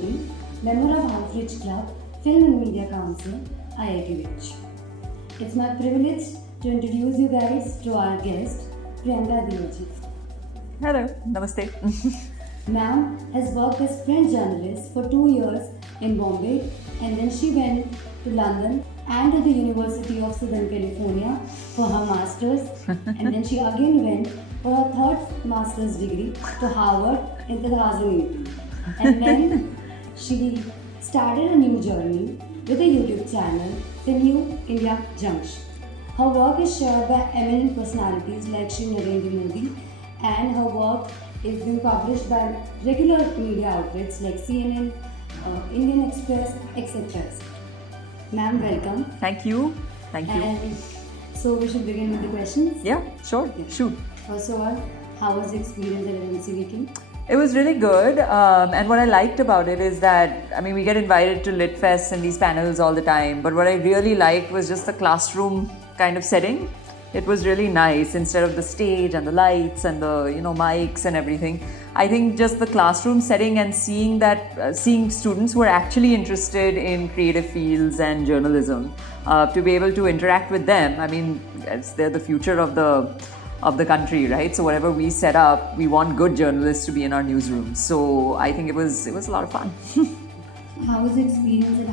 Modi, member of Outreach Club, Film and Media Council, IIT BHU. It's my privilege to introduce you guys to our guest, Priyanka Deo Jain. Hello, namaste. Ma'am has worked as print journalist for 2 years in Bombay, and then she went to London and to the University of Southern California for her master's, and then she again went for her third master's degree to Harvard in 2018. And then she started a new journey with a YouTube channel, The New India Junction. Her work is shared by eminent personalities like Shri Narendra Modi, and her work is being published by regular media outlets like CNN, Indian Express, etc. Ma'am, welcome. Thank you. Thank you. And so we should begin with the questions. Yeah, sure. Yeah. Shoot. First of all, how was the experience at FMC Weekend'? It was really good. And what I liked about it is that, we get invited to Lit Fest and these panels all the time. But what I really liked was just the classroom kind of setting. It was really nice. Instead of the stage and the lights and the mics and everything, I think just the classroom setting and seeing students who are actually interested in creative fields and journalism, to be able to interact with them. They're the future of the country, right? So whatever we set up, we want good journalists to be in our newsrooms. So I think it was a lot of fun. How was the experience at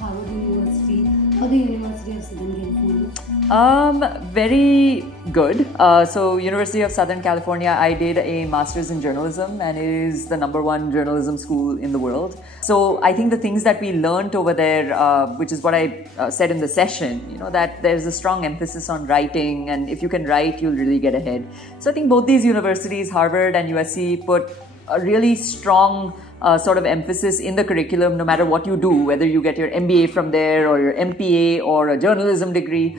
Harvard University or the University of Southern California? Very good. So University of Southern California, I did a master's in journalism, and it is the #1 journalism school in the world. So I think the things that we learned over there, which is what I said in the session, that there's a strong emphasis on writing, and if you can write, you'll really get ahead. So I think both these universities, Harvard and USC, put a really strong sort of emphasis in the curriculum, no matter what you do, whether you get your MBA from there or your MPA or a journalism degree,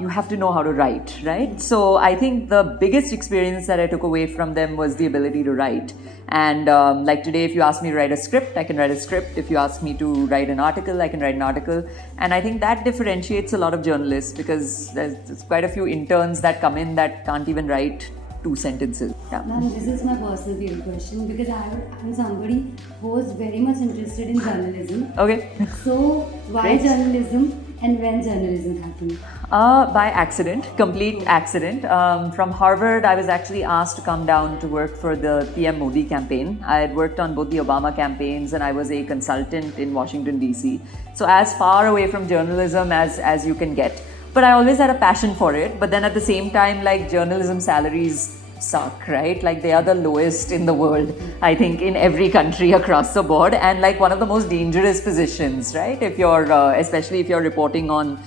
you have to know how to write, right? So I think the biggest experience that I took away from them was the ability to write. And like today, if you ask me to write a script, I can write a script. If you ask me to write an article, I can write an article. And I think that differentiates a lot of journalists, because there's quite a few interns that come in that can't even write 2 sentences. Yeah. Ma'am, this is my personal favorite question, because I'm somebody who was very much interested in journalism. Okay. So why journalism, and when journalism happened? By accident, complete accident. From Harvard, I was actually asked to come down to work for the PM Modi campaign. I had worked on both the Obama campaigns, and I was a consultant in Washington, DC. So as far away from journalism as you can get. But I always had a passion for it. But then at the same time, journalism salaries suck, right? They are the lowest in the world, I think, in every country across the board, and one of the most dangerous positions, right? If you're, especially if you're reporting on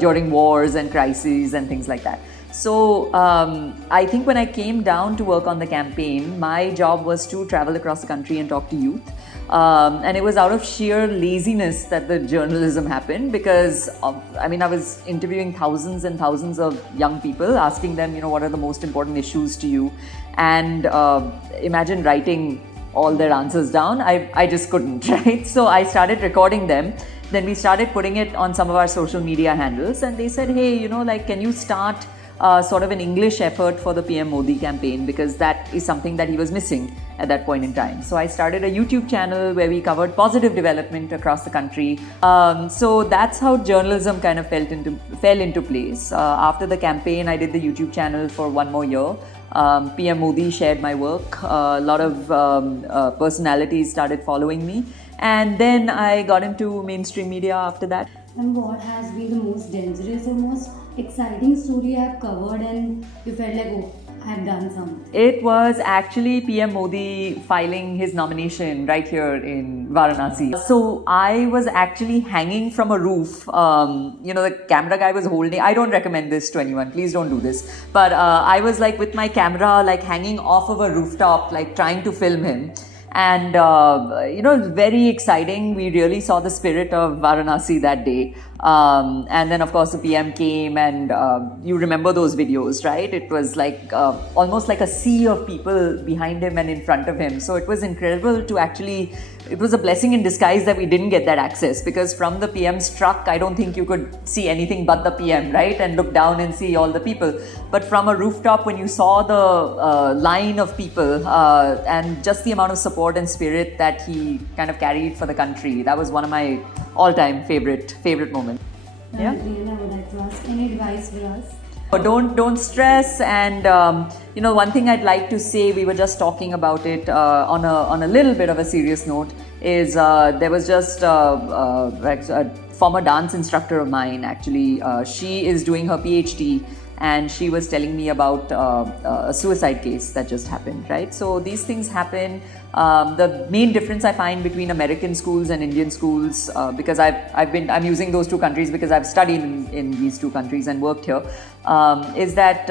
during wars and crises and things like that. So I think when I came down to work on the campaign, my job was to travel across the country and talk to youth. And it was out of sheer laziness that the journalism happened, because I was interviewing thousands and thousands of young people, asking them, what are the most important issues to you, and imagine writing all their answers down. I just couldn't, right? So I started recording them. Then we started putting it on some of our social media handles, and they said, hey, can you start sort of an English effort for the PM Modi campaign, because that is something that he was missing at that point in time. So I started a YouTube channel where we covered positive development across the country. So that's how journalism kind of fell into place. After the campaign, I did the YouTube channel for 1 more year. PM Modi shared my work. A lot of personalities started following me. And then I got into mainstream media after that. And what has been the most dangerous or most exciting story you have covered and you felt like, oh, I have done something? It was actually PM Modi filing his nomination right here in Varanasi. So I was actually hanging from a roof. The camera guy was holding. I don't recommend this to anyone. Please don't do this. But I was with my camera, hanging off of a rooftop, trying to film him. And, it was very exciting. We really saw the spirit of Varanasi that day. And then, of course, the PM came, and you remember those videos, right? It was like almost like a sea of people behind him and in front of him. So it was incredible to actually, it was a blessing in disguise that we didn't get that access, because from the PM's truck, I don't think you could see anything but the PM, right? And look down and see all the people. But from a rooftop, when you saw the line of people and just the amount of support and spirit that he kind of carried for the country, that was one of my all-time favorite moments. Yeah. Rihanna would like to ask any advice for us? Don't stress, and one thing I'd like to say, we were just talking about it on a little bit of a serious note, is there was just a former dance instructor of mine, actually. She is doing her PhD, and she was telling me about a suicide case that just happened, right? So these things happen. The main difference I find between American schools and Indian schools, because I'm using those two countries because I've studied in these two countries and worked here, is that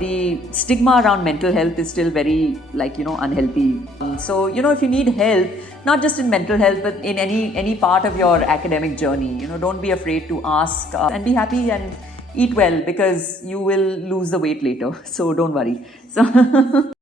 the stigma around mental health is still very unhealthy. So if you need help, not just in mental health but in any part of your academic journey, don't be afraid to ask, and be happy and eat well, because you will lose the weight later. So don't worry. So